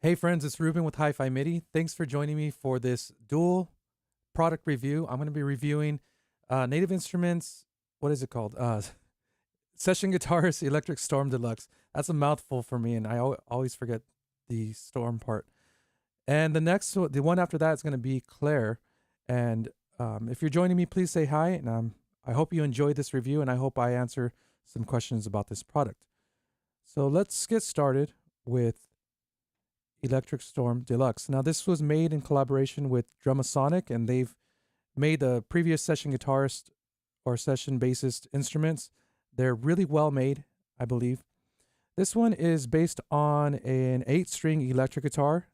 Hey friends, it's Ruben with Hi-Fi MIDI. Thanks for joining me for this dual product review. I'm going to be reviewing Native Instruments, what is it called? Session Guitarist Electric Storm Deluxe. That's a mouthful for me, and I always forget the Storm part. And the one after that is going to be Claire. And if you're joining me, please say hi. And I hope you enjoyed this review, and I hope I answer some questions about this product. So let's get started with Electric Storm Deluxe. Now, this was made in collaboration with Drumasonic, and they've made the previous session guitarist or session bassist instruments. They're really well made, I believe. This one is based on an 8-string electric guitar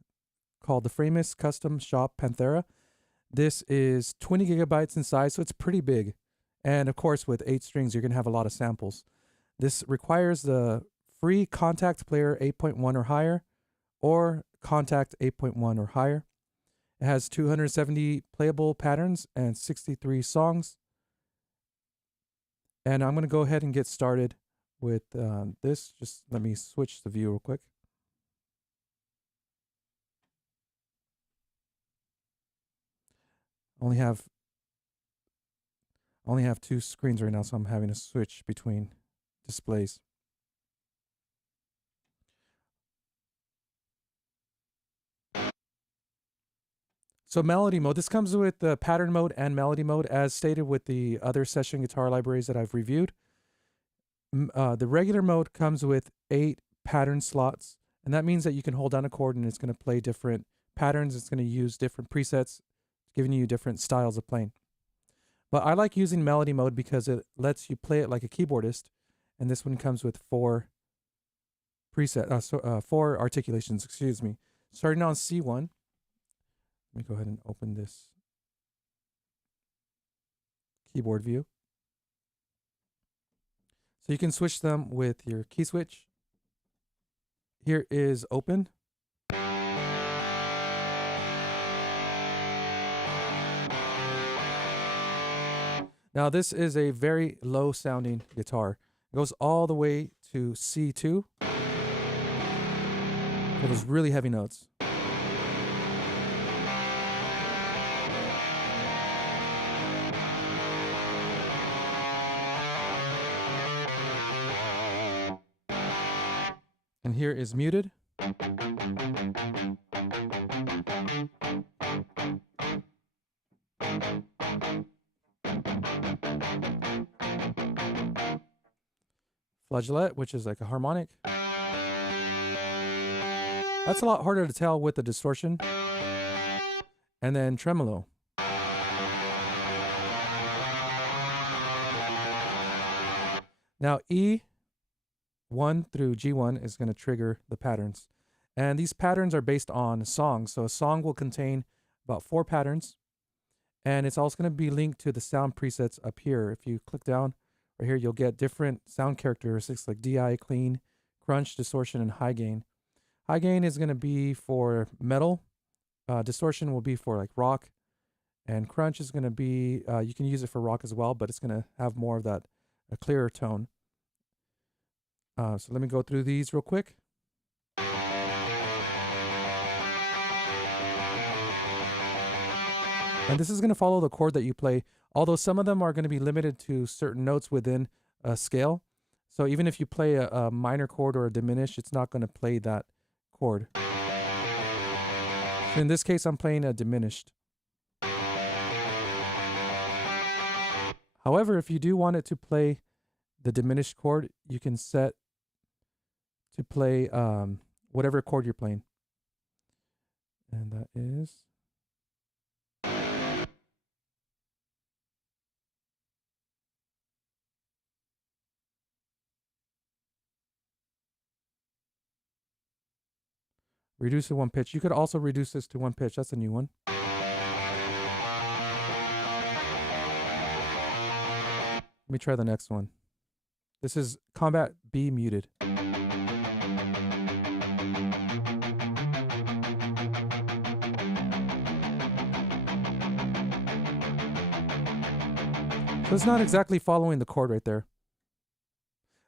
called the Framus Custom Shop Panthera. This is 20 gigabytes in size, so it's pretty big. And of course, with 8 strings, you're going to have a lot of samples. This requires the free Contact Player 8.1 or higher, or Contact 8.1 or higher. It has 270 playable patterns and 63 songs. And I'm going to go ahead and get started with this. Just let me switch the view real quick. I only have 2 screens right now, so I'm having to switch between displays. So melody mode, this comes with the pattern mode and melody mode as stated with the other session guitar libraries that I've reviewed. The regular mode comes with 8 pattern slots, and that means that you can hold down a chord and it's going to play different patterns. It's going to use different presets, giving you different styles of playing. But I like using melody mode because it lets you play it like a keyboardist, and this one comes with 4 articulations, excuse me. Starting on C1. Let me go ahead and open this keyboard view. So you can switch them with your key switch. Here is open. Now this is a very low sounding guitar. It goes all the way to C2 for those really heavy notes. And here is muted. Flageolet, which is like a harmonic. That's a lot harder to tell with the distortion. And then tremolo. Now E1 through G1 is going to trigger the patterns. And these patterns are based on songs. So a song will contain about 4 patterns. And it's also going to be linked to the sound presets up here. If you click down right here, you'll get different sound characteristics like DI, clean, crunch, distortion, and high gain. High gain is going to be for metal. Distortion will be for like rock. And crunch is going to be, you can use it for rock as well, but it's going to have more of that, a clearer tone. So let me go through these real quick. And this is going to follow the chord that you play, although some of them are going to be limited to certain notes within a scale. So even if you play a minor chord or a diminished, it's not going to play that chord. So in this case, I'm playing a diminished. However, if you do want it to play the diminished chord, you can set to play whatever chord you're playing. And that is... reduce to 1 pitch. You could also reduce this to 1 pitch. That's a new one. Let me try the next one. This is Combat B muted. So it's not exactly following the chord right there.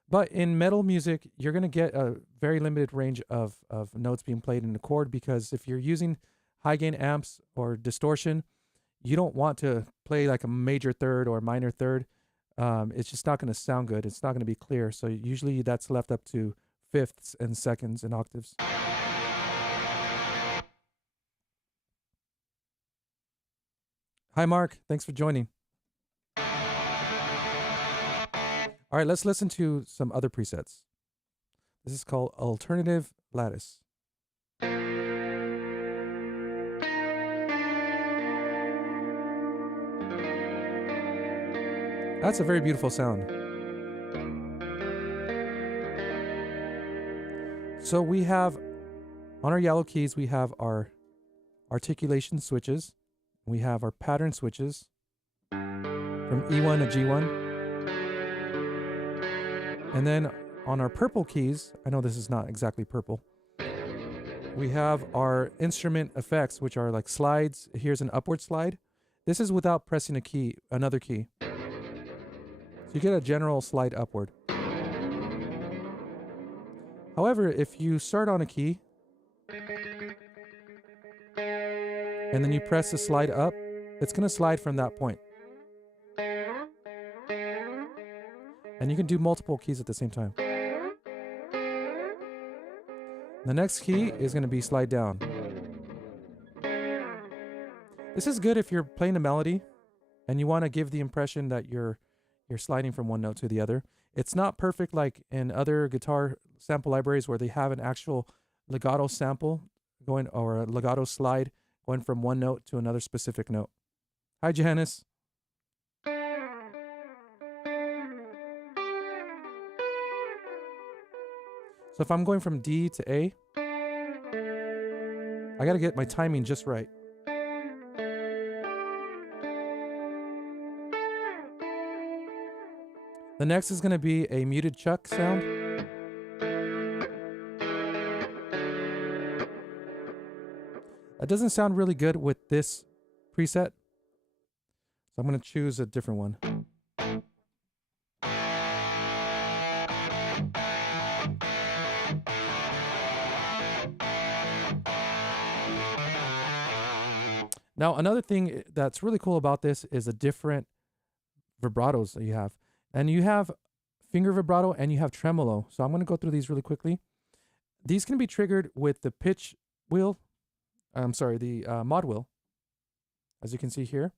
But in metal music, you're going to get a very limited range of notes being played in a chord, because if you're using high gain amps or distortion, you don't want to play like a major third or a minor third. It's just not going to sound good. It's not going to be clear. So usually that's left up to fifths and seconds and octaves. Hi, Mark. Thanks for joining. All right, let's listen to some other presets. This is called Alternative Lattice. That's a very beautiful sound. So we have, on our yellow keys, we have our articulation switches. We have our pattern switches from E1 to G1. And then on our purple keys, I know this is not exactly purple, we have our instrument effects, which are like slides. Here's an upward slide. This is without pressing a key, another key. So you get a general slide upward. However, if you start on a key and then you press the slide up, it's going to slide from that point. And you can do multiple keys at the same time. The next key is going to be slide down. This is good if you're playing a melody and you want to give the impression that you're sliding from one note to the other. It's not perfect like in other guitar sample libraries where they have an actual legato sample going, or a legato slide going from one note to another specific note. Hi, Johannes. So if I'm going from D to A, I got to get my timing just right. The next is going to be a muted chuck sound. That doesn't sound really good with this preset, so I'm going to choose a different one. Now, another thing that's really cool about this is the different vibratos that you have. And you have finger vibrato and you have tremolo. So I'm going to go through these really quickly. These can be triggered with the pitch wheel. The mod wheel, as you can see here.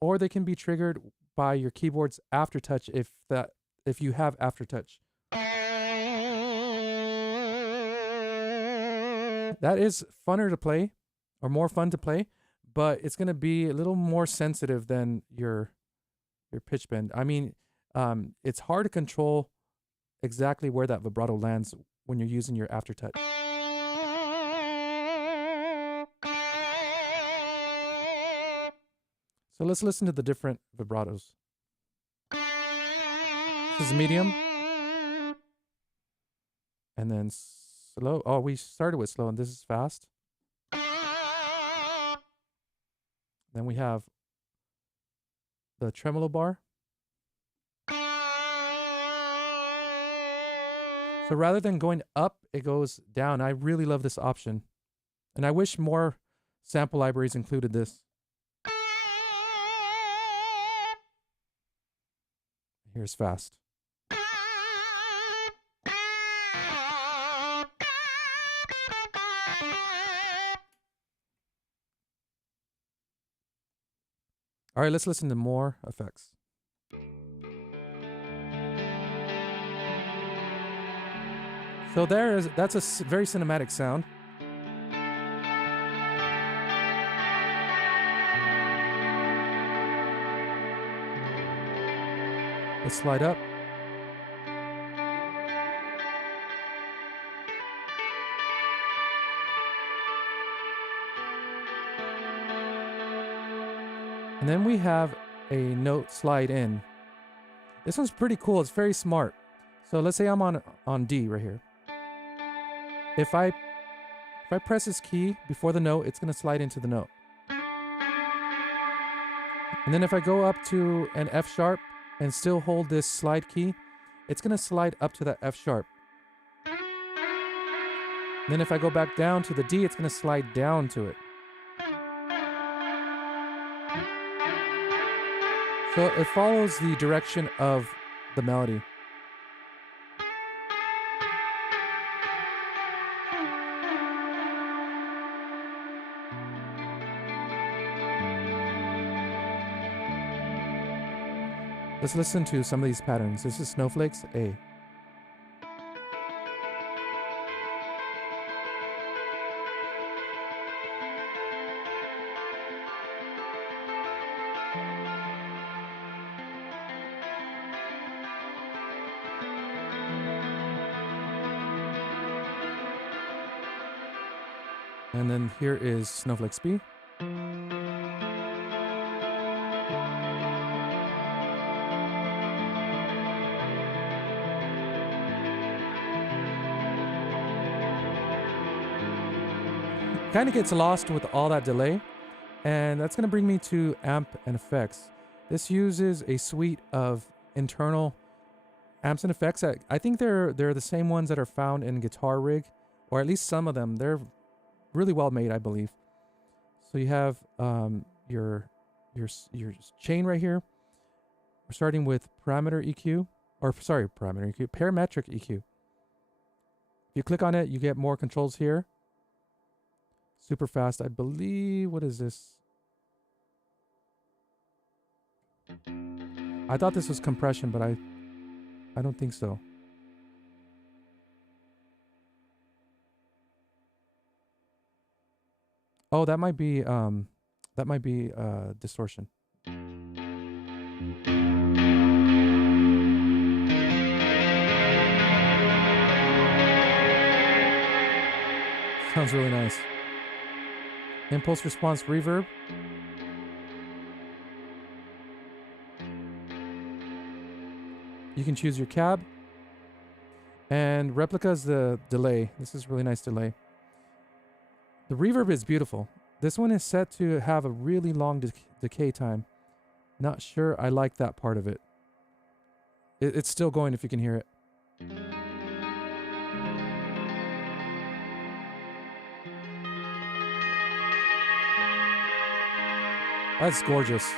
Or they can be triggered by your keyboard's aftertouch if you have aftertouch. That is funner to play, or more fun to play, but it's going to be a little more sensitive than your pitch bend. I mean, it's hard to control exactly where that vibrato lands when you're using your aftertouch. So let's listen to the different vibratos. This is medium. And then slow. Oh, we started with slow and this is fast. Then we have the tremolo bar. So rather than going up, it goes down. I really love this option. And I wish more sample libraries included this. Here's fast. All right, let's listen to more effects. So that's a very cinematic sound. Let's slide up. And then we have a note slide in. This one's pretty cool. It's very smart. So let's say I'm on D right here. If I press this key before the note, it's going to slide into the note. And then if I go up to an F sharp and still hold this slide key, it's going to slide up to that F sharp. Then if I go back down to the D, it's going to slide down to it. So it follows the direction of the melody. Let's listen to some of these patterns. This is Snowflakes A. And then here is Snowflakes B. Kind of gets lost with all that delay, and that's going to bring me to amp and effects. This uses a suite of internal amps and effects. I think they're the same ones that are found in Guitar Rig, or at least some of them. They're really well made, I believe. So you have your chain right here. We're starting with parametric EQ. If you click on it, you get more controls here. Super fast, I believe. What is this? I thought this was compression, but I don't think so. Oh, that might be distortion. Sounds really nice. Impulse response reverb. You can choose your cab. And replica is the delay. This is really nice delay. The reverb is beautiful. This one is set to have a really long decay time. Not sure I like that part of it. It's still going if you can hear it. That's gorgeous.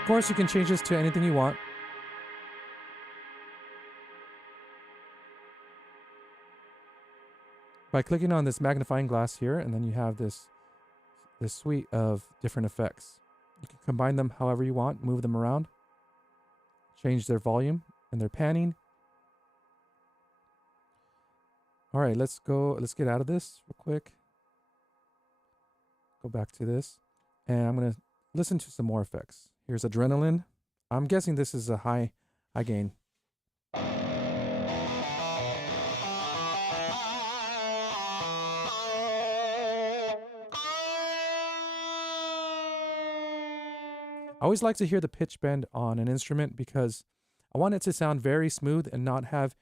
Of course, you can change this to anything you want. By clicking on this magnifying glass here, and then you have this suite of different effects. You can combine them however you want, move them around, change their volume and their panning. All right, let's get out of this real quick. Go back to this, and I'm gonna listen to some more effects. Here's Adrenaline. I'm guessing this is a high gain. I always like to hear the pitch bend on an instrument because I want it to sound very smooth and not have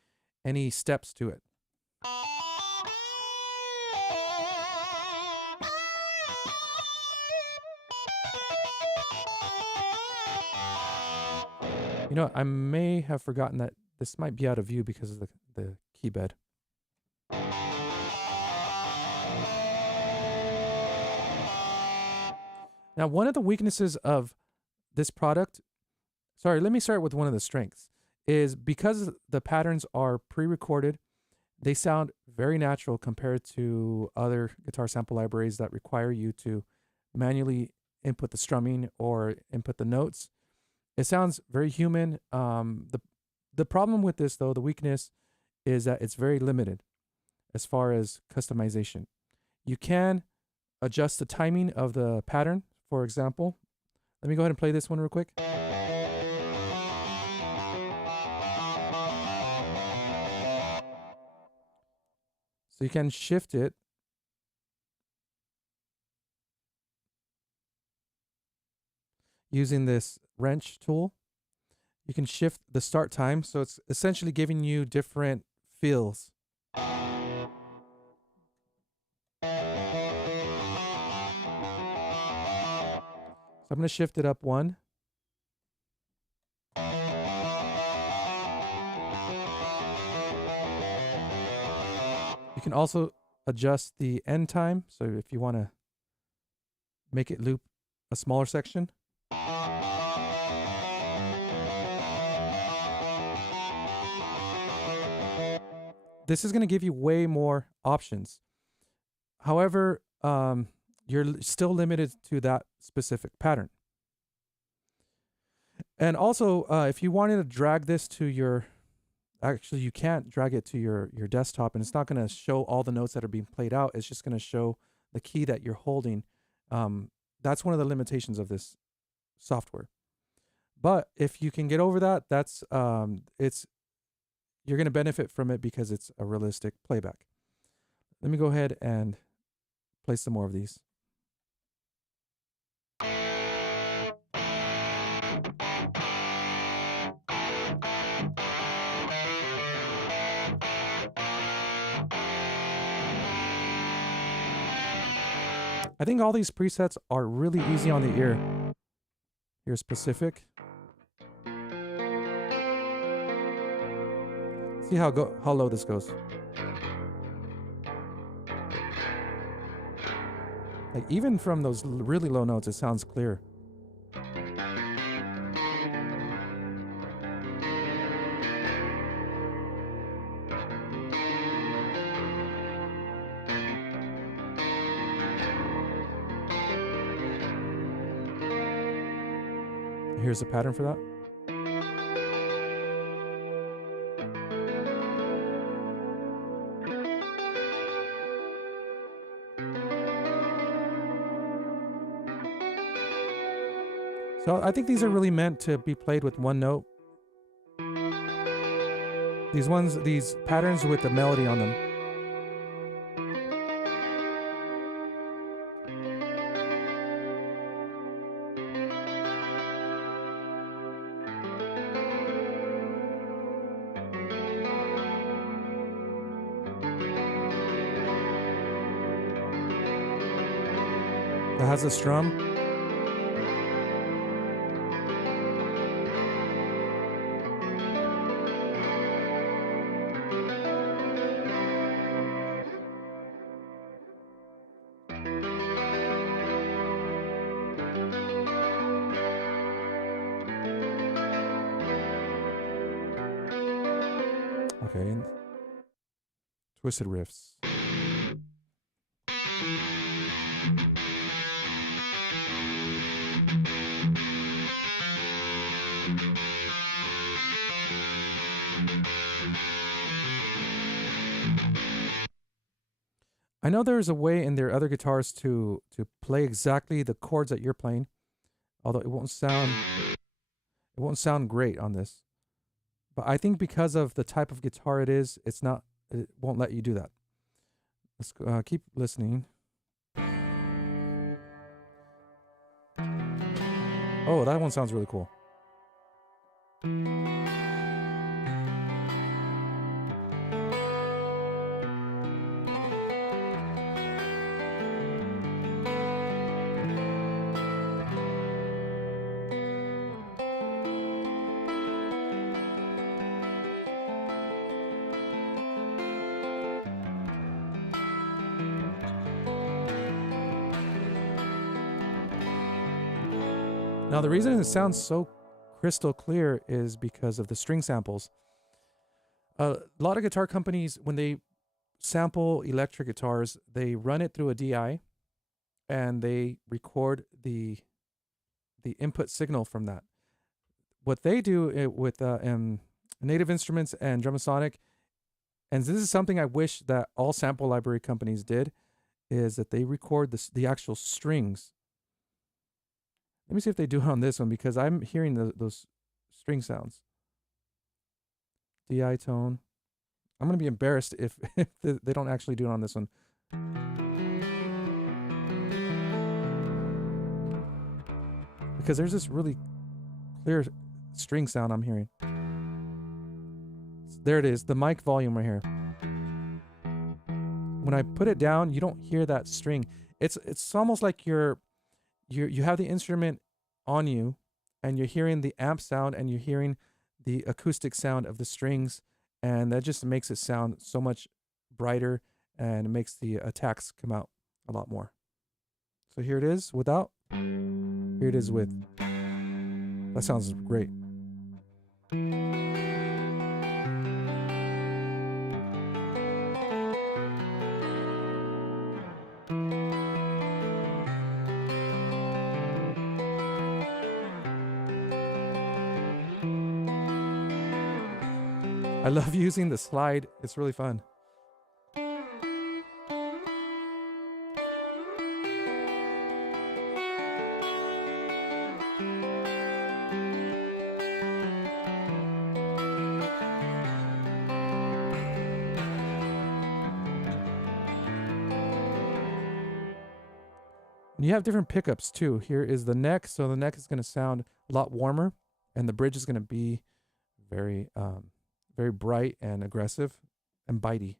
any steps to it. You know, I may have forgotten that this might be out of view because of the key bed. Now, one of the weaknesses of this product, let me start with one of the strengths, is because the patterns are pre-recorded, they sound very natural compared to other guitar sample libraries that require you to manually input the strumming or input the notes. It sounds very human. The problem with this, though, the weakness, is that it's very limited as far as customization. You can adjust the timing of the pattern. For example, let me go ahead and play this one real quick. So you can shift it. Using this wrench tool, you can shift the start time, so it's essentially giving you different feels. I'm going to shift it up 1. You can also adjust the end time. So if you want to make it loop a smaller section. This is going to give you way more options. However, you're still limited to that specific pattern. And also, if you wanted to drag this to your, actually you can't drag it to your desktop, and it's not going to show all the notes that are being played out. It's just going to show the key that you're holding. That's one of the limitations of this software. But if you can get over that, that's you're going to benefit from it because it's a realistic playback. Let me go ahead and play some more of these. I think all these presets are really easy on the ear. Here's specific. See how low this goes. Like even from those really low notes, it sounds clear. Here's a pattern for that. So I think these are really meant to be played with one note. These patterns with the melody on them. That has a strum. Okay, and twisted riffs. I know there's a way in their other guitars to play exactly the chords that you're playing, although it won't sound great on this. But I think because of the type of guitar it is, it won't let you do that. Let's keep listening. Oh, that one sounds really cool. Now, the reason it sounds so crystal clear is because of the string samples. A lot of guitar companies, when they sample electric guitars, they run it through a DI and they record the input signal from that. What they do with Native Instruments and Drumasonic, and this is something I wish that all sample library companies did, is that they record the actual strings. Let me see if they do it on this one, because I'm hearing those string sounds. DI tone. I'm going to be embarrassed if they don't actually do it on this one. Because there's this really clear string sound I'm hearing. There it is, the mic volume right here. When I put it down, you don't hear that string. It's almost like you have the instrument on you, and you're hearing the amp sound and you're hearing the acoustic sound of the strings, and that just makes it sound so much brighter, and it makes the attacks come out a lot more. So here it is without, here it is with. That sounds great. I love using the slide. It's really fun. And you have different pickups too. Here is the neck. So the neck is going to sound a lot warmer, and the bridge is going to be very, very bright and aggressive and bitey.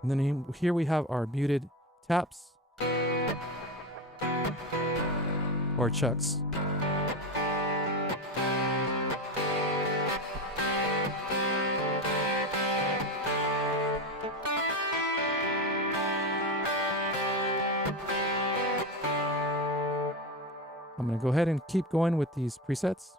And then here we have our muted taps or chucks. I'm going to go ahead and keep going with these presets.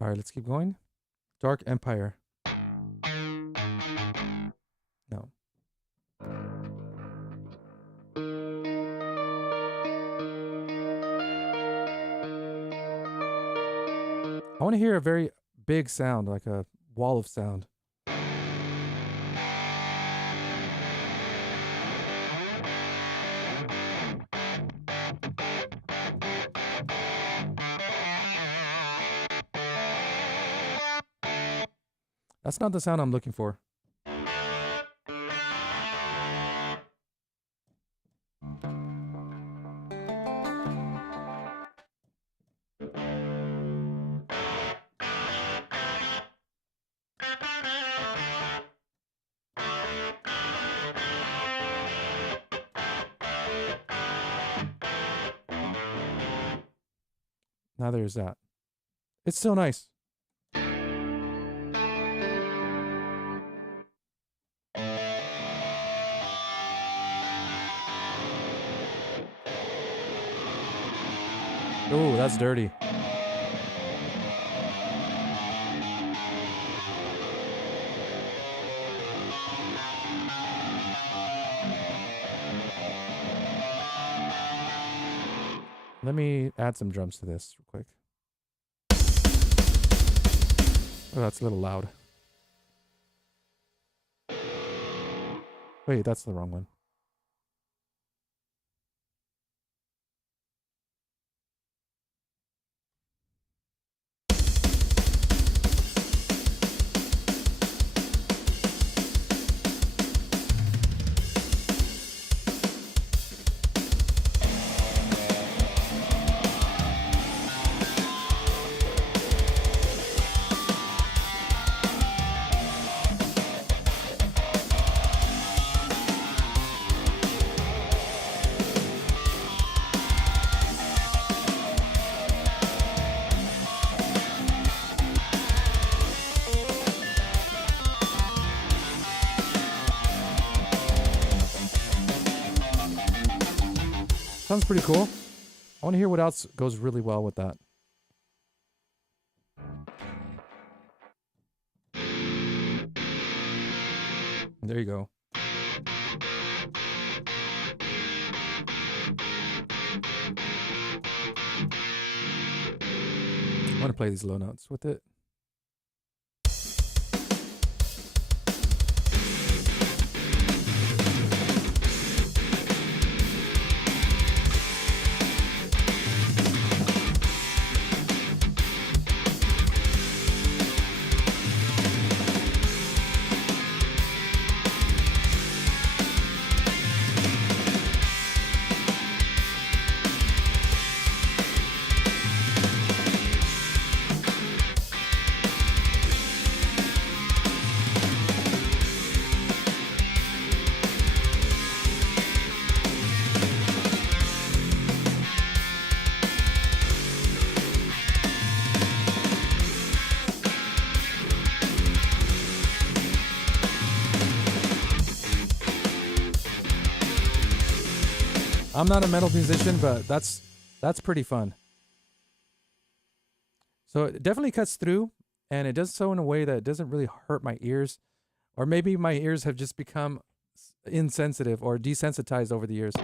All right, let's keep going. Dark Empire. No. I want to hear a very big sound, like a wall of sound. That's not the sound I'm looking for. Now there's that. It's still nice. Oh, that's dirty. Let me add some drums to this real quick. Oh, that's a little loud. Wait, that's the wrong one. Sounds pretty cool. I want to hear what else goes really well with that. There you go. going to play these low notes with it. I'm not a metal musician, but that's pretty fun. So it definitely cuts through, and it does so in a way that it doesn't really hurt my ears. Or maybe my ears have just become insensitive or desensitized over the years.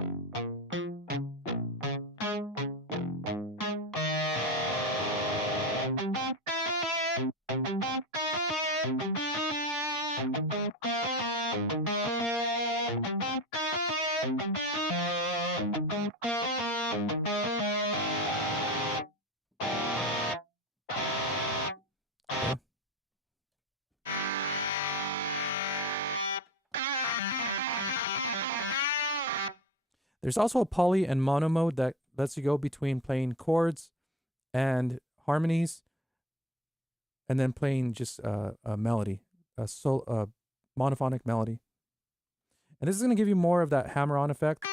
There's also a poly and mono mode that lets you go between playing chords and harmonies, and then playing just a melody, a monophonic melody. And this is going to give you more of that hammer-on effect.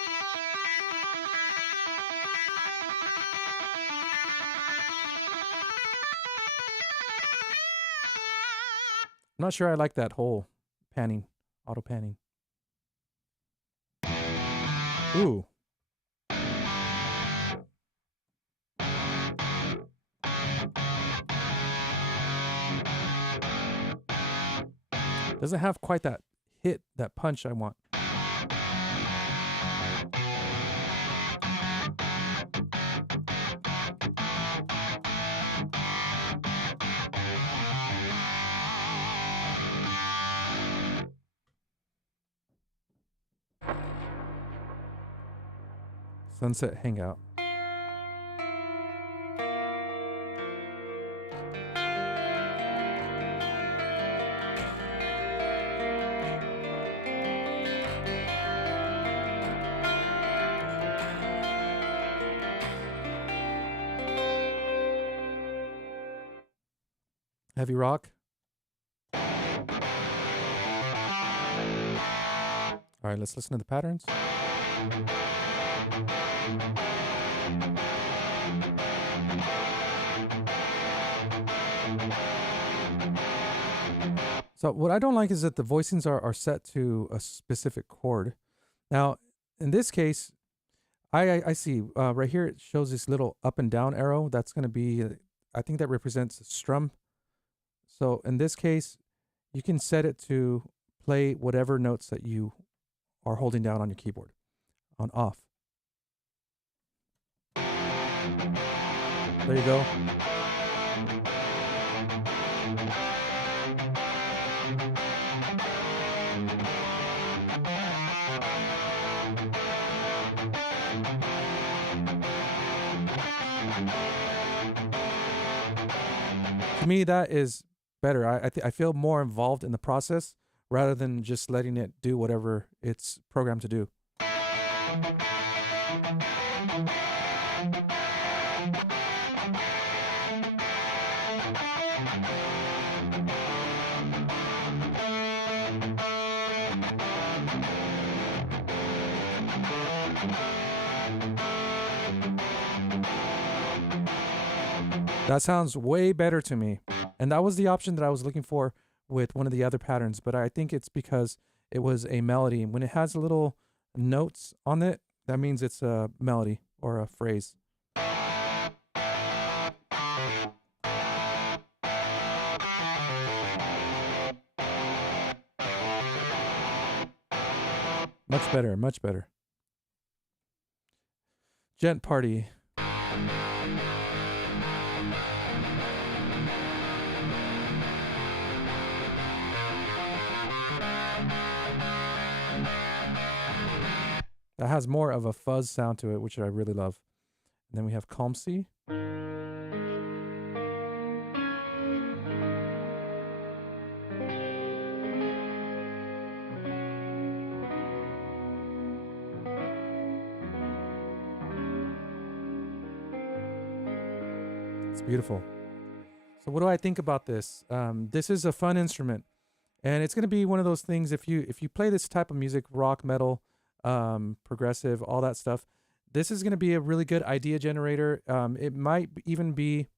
I'm not sure I like that whole panning, auto panning. Ooh. Doesn't have quite that hit, that punch I want. Sunset Hangout. Heavy rock. All right, let's listen to the patterns. So what I don't like is that the voicings are set to a specific chord. Now, in this case, I see right here it shows this little up and down arrow. That's going to be, I think that represents a strum. So in this case, you can set it to play whatever notes that you are holding down on your keyboard, on off. There you go. To me, that is better. I feel more involved in the process rather than just letting it do whatever it's programmed to do. That sounds way better to me. And that was the option that I was looking for with one of the other patterns, but I think it's because it was a melody. When it has little notes on it, that means it's a melody or a phrase. Much better, much better. Gent Party. that has more of a fuzz sound to it, which I really love. And then we have Calm C. It's beautiful. So what do I think about this? This is a fun instrument, and it's going to be one of those things. If you play this type of music, rock, metal, progressive, all that stuff, this is going to be a really good idea generator. It might even be,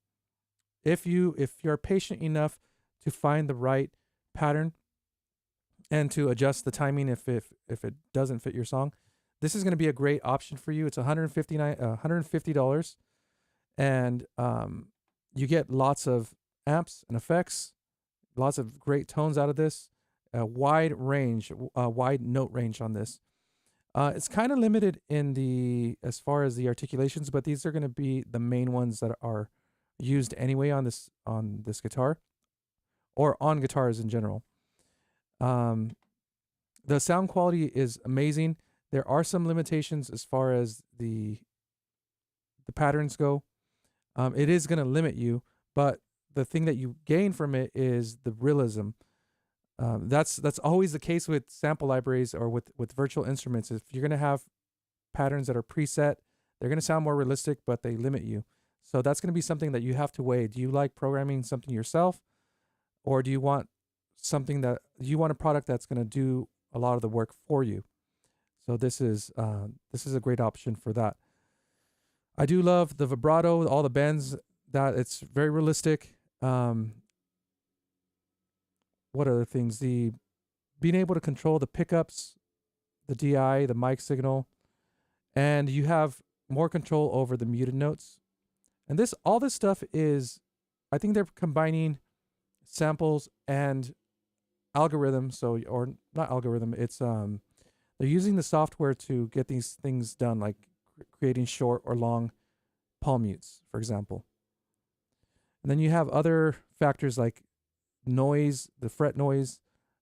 if you're patient enough to find the right pattern and to adjust the timing if it doesn't fit your song, this is going to be a great option for you. It's $150, and you get lots of amps and effects, lots of great tones out of this, a wide range, wide note range on this. It's kind of limited in as far as the articulations, but these are going to be the main ones that are used anyway on this guitar, or on guitars in general. The sound quality is amazing. There are some limitations as far as the patterns go. It is going to limit you, but the thing that you gain from it is the realism. That's always the case with sample libraries or with virtual instruments. If you're going to have patterns that are preset, they're going to sound more realistic, but they limit you. So that's going to be something that you have to weigh. Do you like programming something yourself, or do you want a product that's going to do a lot of the work for you? So this is a great option for that. I do love the vibrato, all the bends, that it's very realistic. What other things? The being able to control the pickups, the DI, the mic signal, and you have more control over the muted notes. And all this stuff is, I think they're combining samples and algorithm. Or not algorithm. It's they're using the software to get these things done, like creating short or long palm mutes, for example. And then you have other factors like noise, the fret noise,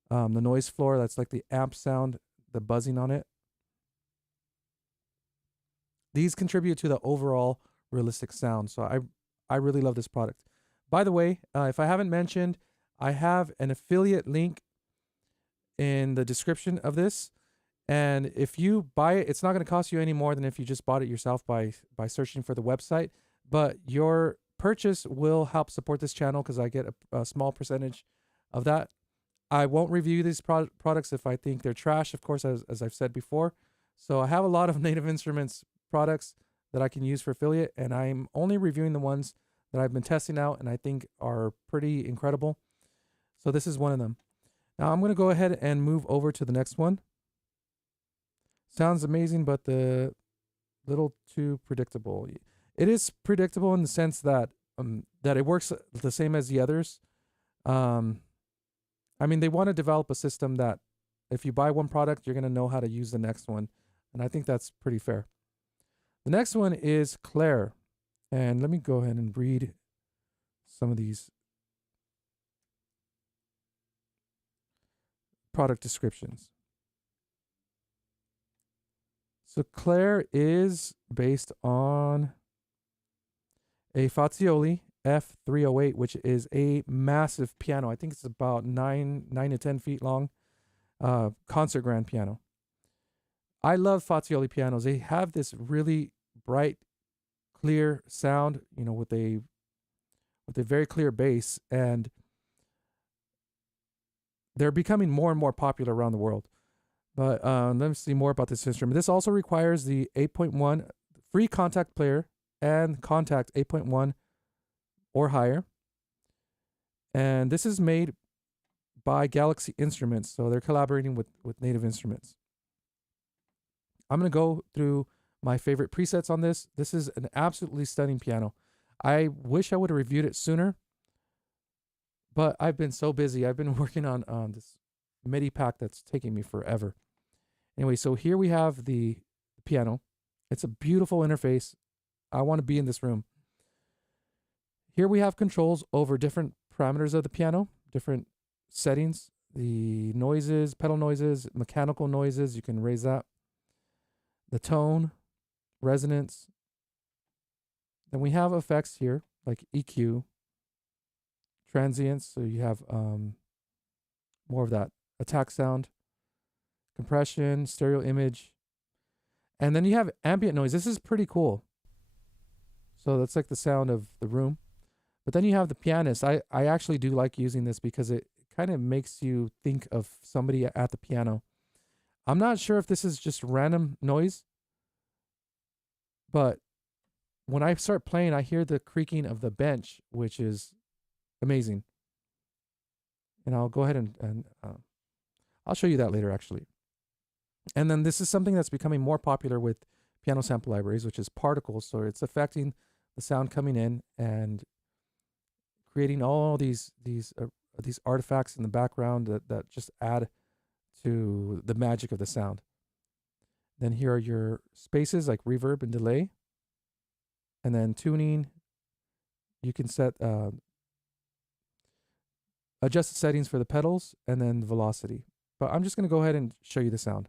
the noise floor, that's like the amp sound, the buzzing on it. These contribute to the overall realistic sound. So I really love this product. By the way, if I haven't mentioned, I have an affiliate link in the description of this. And if you buy it, it's not going to cost you any more than if you just bought it yourself by searching for the website. But your purchase will help support this channel because I get a small percentage of that. I won't review these products if I think they're trash, of course, as I've said before. So I have a lot of Native Instruments products that I can use for affiliate, and I'm only reviewing the ones that I've been testing out and I think are pretty incredible. So this is one of them. Now I'm going to go ahead and move over to the next one. Sounds amazing, but the little too predictable. It is predictable in the sense that it works the same as the others. I mean, they want to develop a system that if you buy one product, you're going to know how to use the next one. And I think that's pretty fair. The next one is Claire. And let me go ahead and read some of these product descriptions. So Claire is based on a Fazioli F308, which is a massive piano. I think it's about 9 to 10 feet long, concert grand piano. I love Fazioli pianos. They have this really bright, clear sound, with a very clear bass, and they're becoming more and more popular around the world. But let me see more about this instrument. This also requires the 8.1 free contact player and contact 8.1 or higher. And this is made by Galaxy Instruments, so they're collaborating with Native Instruments. I'm going to go through my favorite presets on this. This is an absolutely stunning piano. I wish I would have reviewed it sooner, but I've been so busy. I've been working on this MIDI pack that's taking me forever. Anyway, so here we have the piano. It's a beautiful interface. I want to be in this room. Here we have controls over different parameters of the piano, different settings, the noises, pedal noises, mechanical noises. You can raise that. the tone, resonance. Then we have effects here like EQ, transients. So you have more of that attack sound, compression, stereo image. And then you have ambient noise. This is pretty cool. So that's like the sound of the room. But then you have the pianist. I actually do like using this because it kind of makes you think of somebody at the piano. I'm not sure if this is just random noise, but when I start playing, I hear the creaking of the bench, which is amazing. And I'll go ahead and I'll show you that later, actually. And then this is something that's becoming more popular with piano sample libraries, which is particles. So it's affecting the sound coming in and creating all these artifacts in the background that just add to the magic of the sound. Then here are your spaces like reverb and delay. And then tuning, you can set adjust the settings for the pedals and then velocity. But I'm just going to go ahead and show you the sound.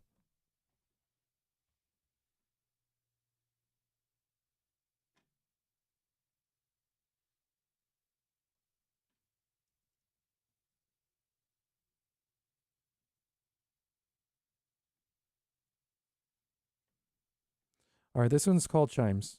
All right, this one's called Chimes.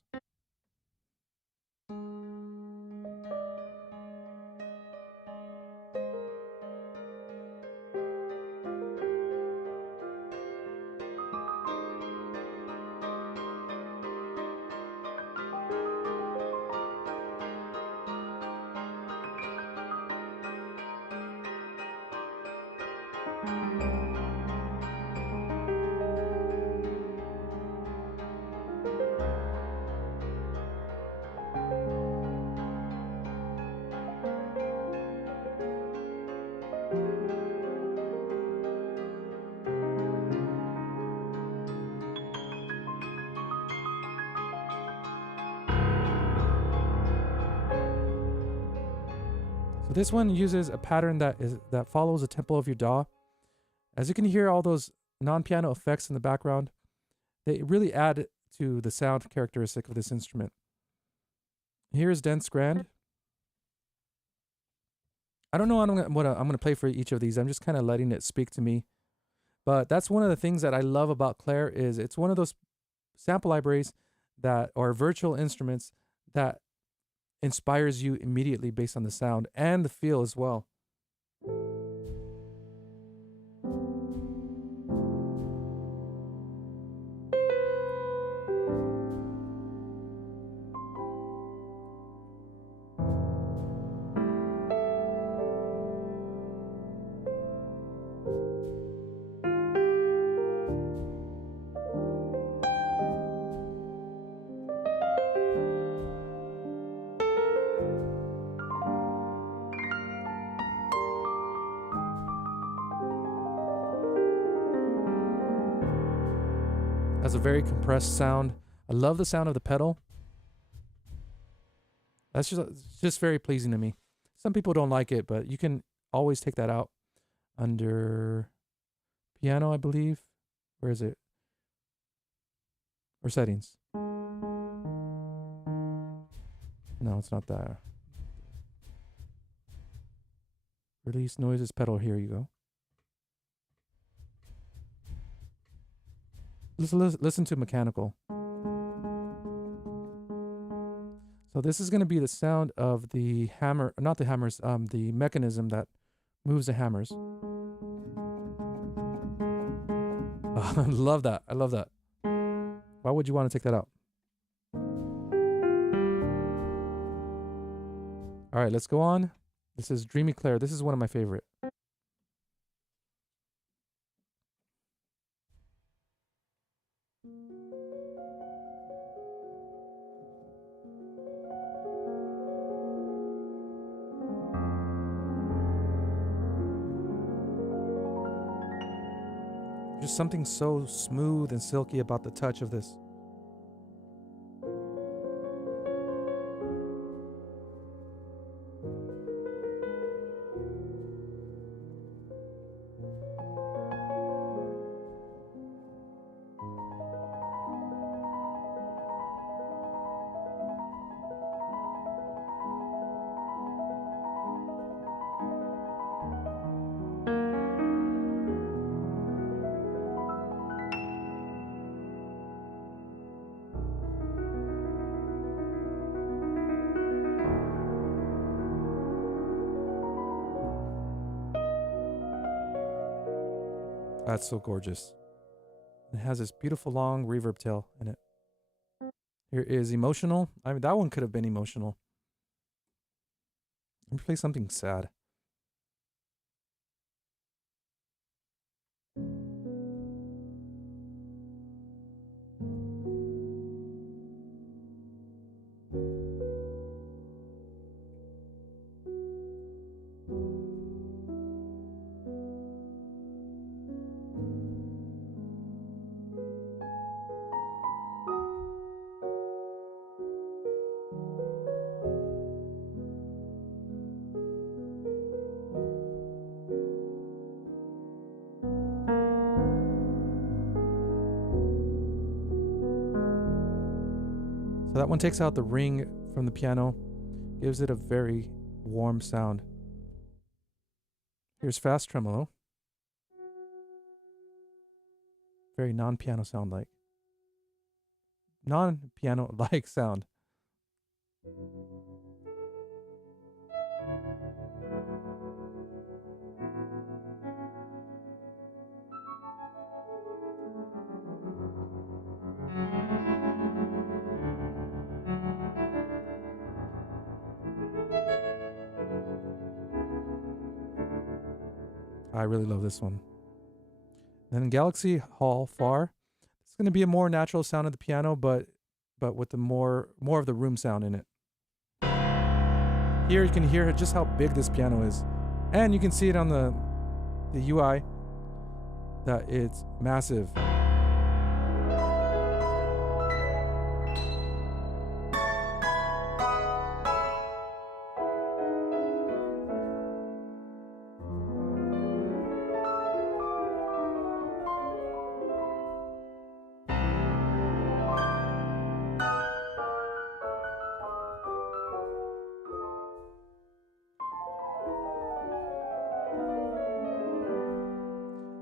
So this one uses a pattern that follows the tempo of your DAW. As you can hear all those non-piano effects in the background, they really add to the sound characteristic of this instrument. Here's Dense Grand. I don't know what I'm going to play for each of these. I'm just kind of letting it speak to me. But that's one of the things that I love about Claire is it's one of those sample libraries that are virtual instruments that inspires you immediately based on the sound and the feel as well. Has a very compressed sound. I love the sound of the pedal. That's just very pleasing to me. Some people don't like it, but you can always take that out under piano, I believe. Where is it? Or settings. No, it's not that. Release noises pedal. Here you go. Listen to mechanical. So this is going to be the sound of the hammer, not the hammers, the mechanism that moves the hammers. I love that. I love that. Why would you want to take that out? All right, let's go on. This is Dreamy Claire. This is one of my favorite. Just something so smooth and silky about the touch of this. That's so gorgeous. It has this beautiful long reverb tail in it. Here is emotional. I mean, that one could have been emotional. Let me play something sad. So that one takes out the ring from the piano, gives it a very warm sound. Here's fast tremolo. Very non-piano sound like. Non-piano like sound. I really love this one. Then Galaxy Hall Far. It's going to be a more natural sound of the piano, but with the more of the room sound in it. Here you can hear just how big this piano is, and you can see it on the UI that it's massive.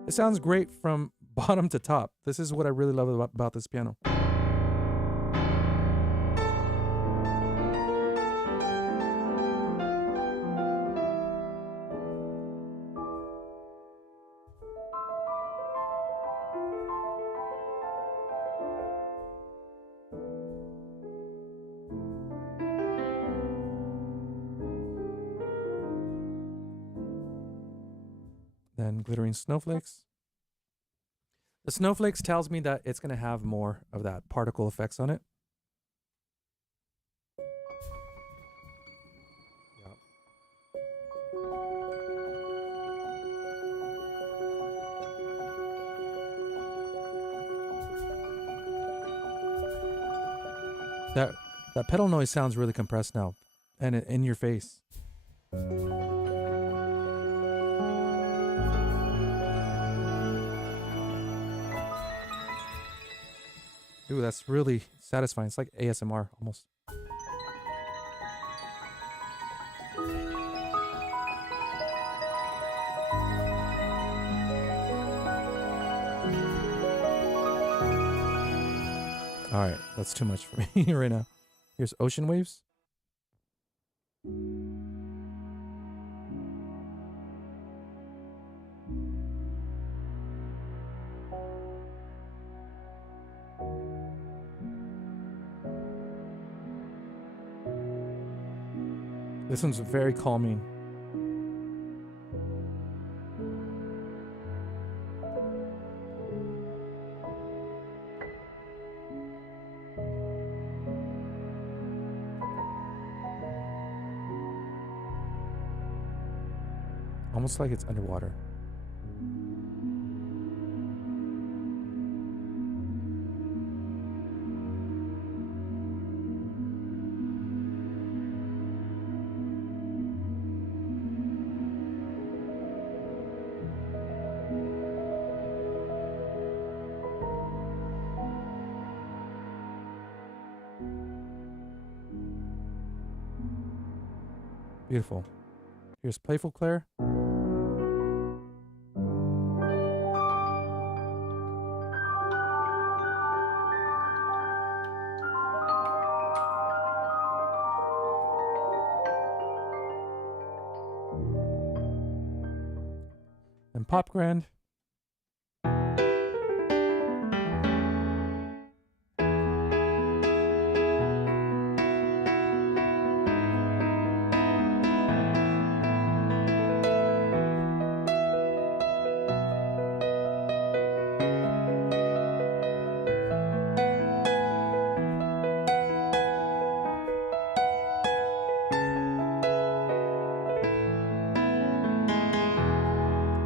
It sounds great from bottom to top. This is what I really love about this piano. Then glittering snowflakes. The snowflakes tells me that it's going to have more of that particle effects on it. That pedal noise sounds really compressed now, and in your face. Ooh, that's really satisfying. It's like ASMR almost. All right, that's too much for me right now. Here's Ocean Waves. This one's very calming. Almost like it's underwater. Beautiful. Here's Playful Claire. And Pop Grand.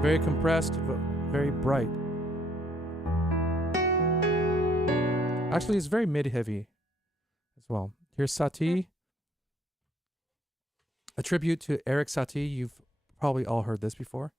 Very compressed, but very bright. Actually, it's very mid-heavy as well. Here's Satie. A tribute to Eric Satie. You've probably all heard this before.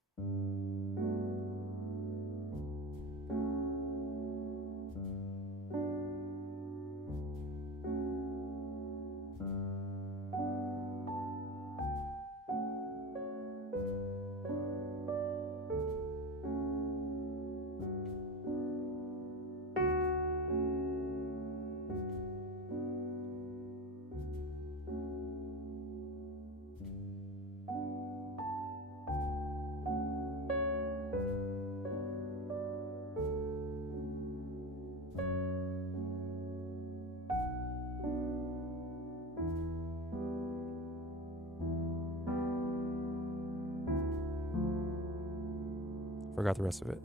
Forgot the rest of it.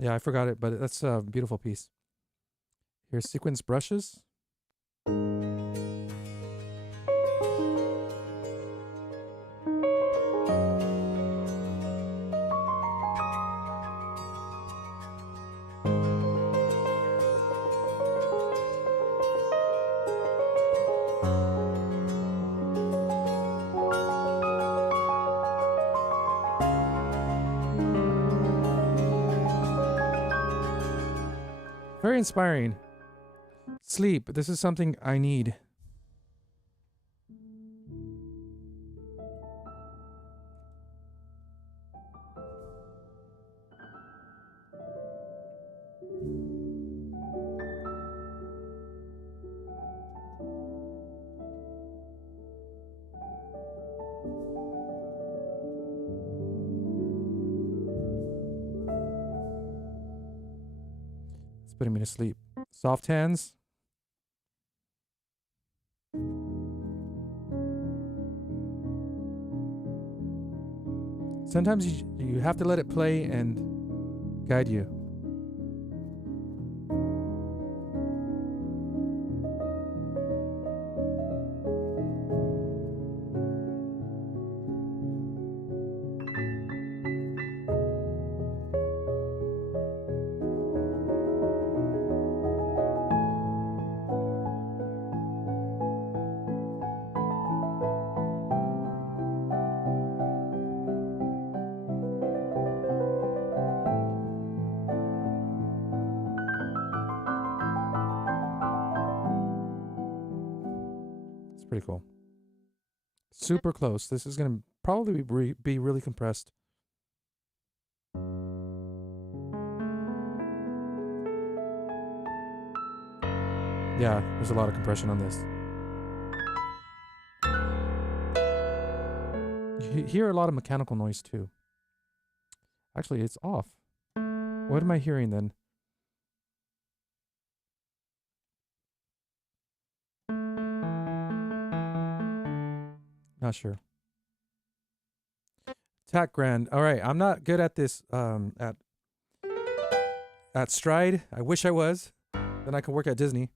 Yeah, I forgot it, but that's a beautiful piece. Here's sequence brushes. Very inspiring. Sleep. This is something I need. It's putting me to sleep. Soft hands. Sometimes you have to let it play and guide you. Pretty cool. Super close. This is going to probably be really compressed. Yeah, there's a lot of compression on this. You hear a lot of mechanical noise too. Actually, it's off. What am I hearing then? Not sure. Tack Grand. All right, I'm not good at this at Stride. I wish I was. Then I could work at Disney.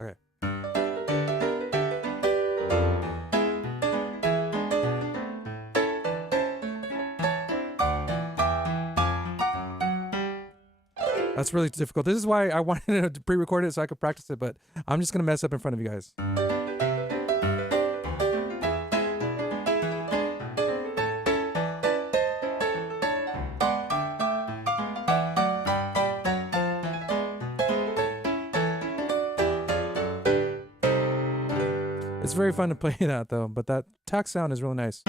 Okay. That's really difficult. This is why I wanted to pre-record it so I could practice it, but I'm just going to mess up in front of you guys. It's very fun to play that though, but that tack sound is really nice.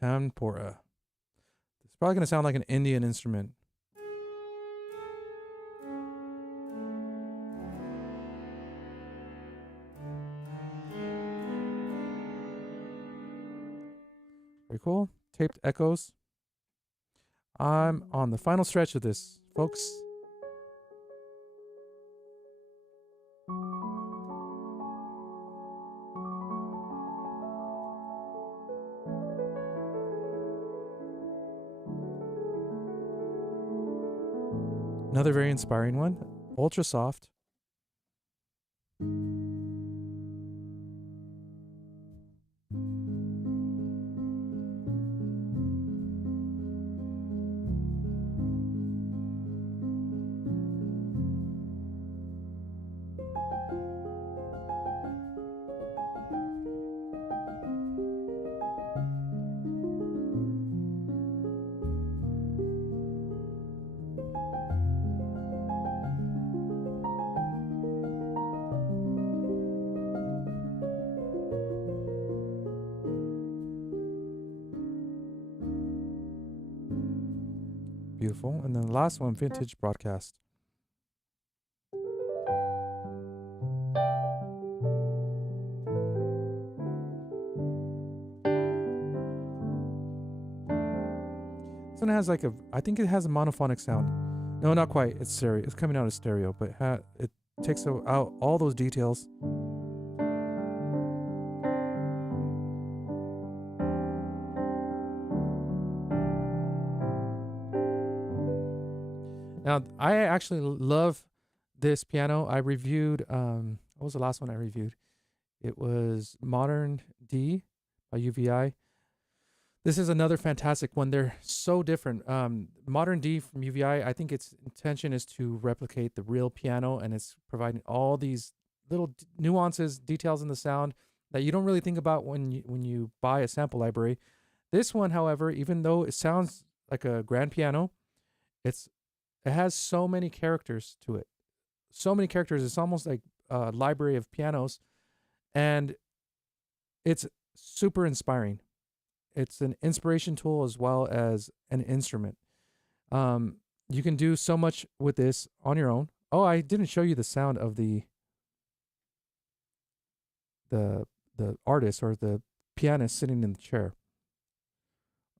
Tanpura. It's probably going to sound like an Indian instrument. Very cool. Taped echoes. I'm on the final stretch of this, folks. Another very inspiring one, ultra soft. Beautiful. And then the last one, vintage broadcast. This one has like I think it has a monophonic sound. No, not quite. It's stereo. It's coming out of stereo, but it takes out all those details. Now, I actually love this piano. I reviewed, what was the last one I reviewed? It was Modern D by UVI. This is another fantastic one. They're so different. Modern D from UVI, I think its intention is to replicate the real piano, and it's providing all these little nuances, details in the sound that you don't really think about when you buy a sample library. This one, however, even though it sounds like a grand piano, it has so many characters to it. So many characters. It's almost like a library of pianos. And it's super inspiring. It's an inspiration tool as well as an instrument. You can do so much with this on your own. Oh, I didn't show you the sound of the artist or the pianist sitting in the chair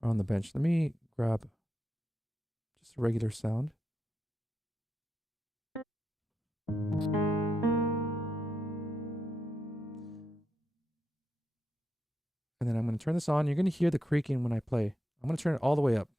or on the bench. Let me grab just a regular sound. And then I'm going to turn this on. You're going to hear the creaking when I play. I'm going to turn it all the way up.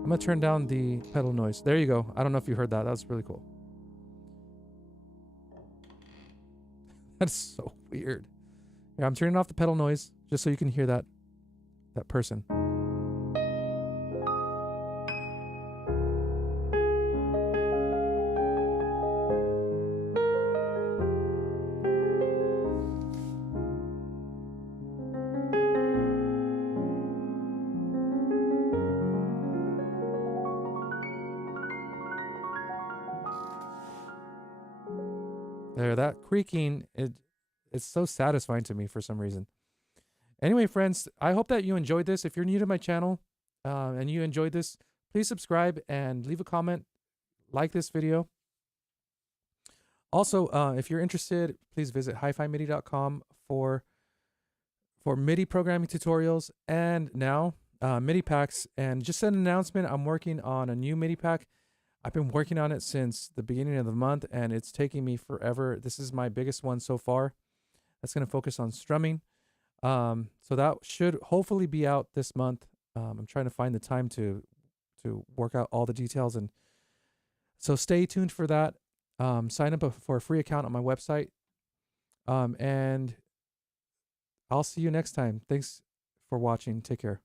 I'm going to turn down the pedal noise. There you go. I don't know if you heard that. That was really cool. That's so weird. Yeah, I'm turning off the pedal noise just so you can hear that person. There, that creaking, it's so satisfying to me for some reason. Anyway, friends, I hope that you enjoyed this. If you're new to my channel and you enjoyed this, please subscribe and leave a comment, like this video. Also, if you're interested, please visit hifimidi.com for MIDI programming tutorials and now MIDI packs. And just an announcement, I'm working on a new MIDI pack. I've been working on it since the beginning of the month, and it's taking me forever. This is my biggest one so far. That's going to focus on strumming. So that should hopefully be out this month. I'm trying to find the time to work out all the details, and so stay tuned for that. Sign up for a free account on my website. And I'll see you next time. Thanks for watching. Take care.